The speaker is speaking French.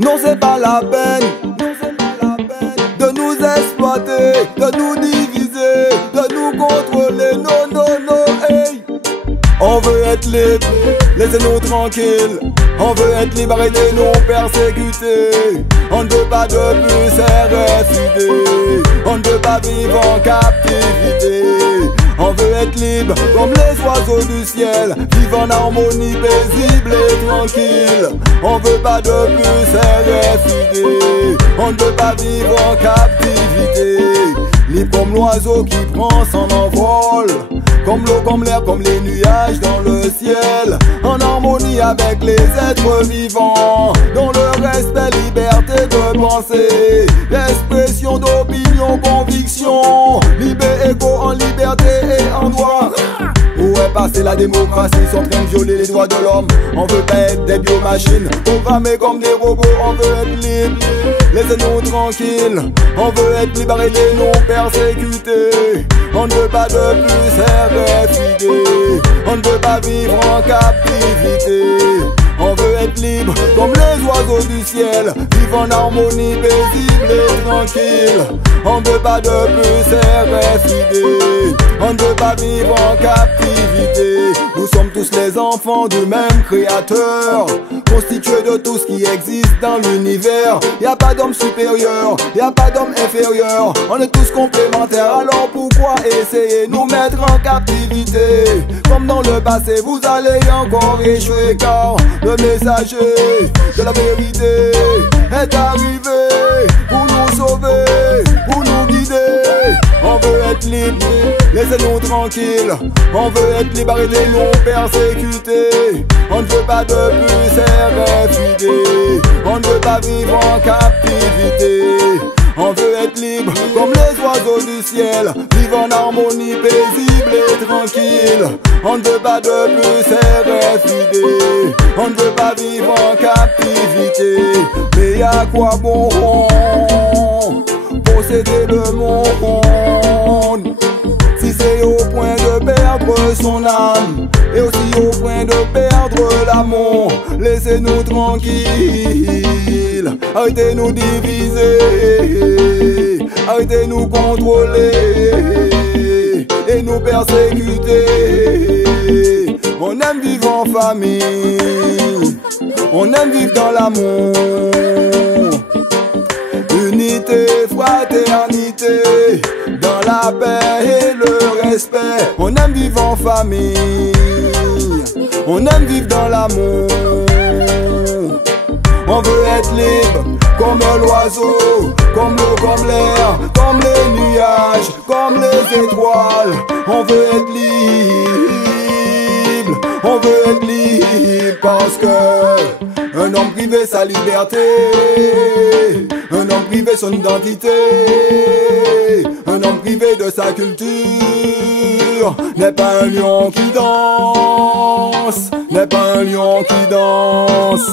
Non, c'est pas la peine de nous exploiter, de nous diviser, de nous contrôler. Non, non, non, hey. On veut être libre, laissez-nous tranquilles. On veut être libre, arrêtez non persécutés. On ne veut pas de plus RFID. On ne veut pas vivre en captivité. On veut être libre comme les oiseaux du ciel, vivre en harmonie paisible et tranquille. On veut pas de plus RFID. On ne veut pas vivre en captivité. Libre comme l'oiseau qui prend son envol, comme l'eau, comme l'air, comme les nuages dans le ciel, en harmonie avec les êtres vivants, dans le respect, liberté de penser, l'expression d'opinion, conviction, libre égo en liberté et en droit. Où est passée la démocratie? Ils sont en train de violer les droits de l'homme. On veut pas être des biomachines, programmés comme des robots. On veut être libre, laissez-nous tranquilles. On veut être libre et non persécutés. On ne veut pas de plus RFID. On ne veut pas vivre en captivité. On veut être libre comme les oiseaux du ciel, vivre en harmonie paisible et tranquille. On ne veut pas de plus RFID. On ne veut pas vivre en captivité. Nous sommes tous les enfants du même créateur, constitués de tout ce qui existe dans l'univers. Y a pas d'homme supérieur, y a pas d'homme inférieur. On est tous complémentaires, alors pourquoi essayer de nous mettre en captivité? Comme dans le passé, vous allez encore échouer, car le messager de la vérité est arrivé pour nous sauver, pour nous guider. On veut être libre, laissez-nous tranquilles. On veut être libre et non persécutés. On ne veut pas de plus RFID. On ne veut pas vivre en captivité. On veut être libre comme les oiseaux du ciel, vivre en harmonie paisible et tranquille. On ne veut pas de plus RFID. On ne veut pas vivre en captivité. Mais à quoi bon posséder le monde si c'est au point de perdre son âme et aussi au point de perdre l'amour? Laissez-nous tranquilles, arrêtez nous diviser, arrêtez nous contrôler et nous persécuter. On aime vivre en famille, on aime vivre dans l'amour, unité, fraternité, dans la paix et le respect. On aime vivre en famille, on aime vivre dans l'amour. On veut être libre comme l'oiseau, comme l'eau, comme l'air, comme les nuages, comme les étoiles. On veut être libre, on veut être libre parce que un homme privé sa liberté, un homme privé son identité, un homme privé de sa culture n'est pas un lion qui danse, n'est pas un lion qui danse.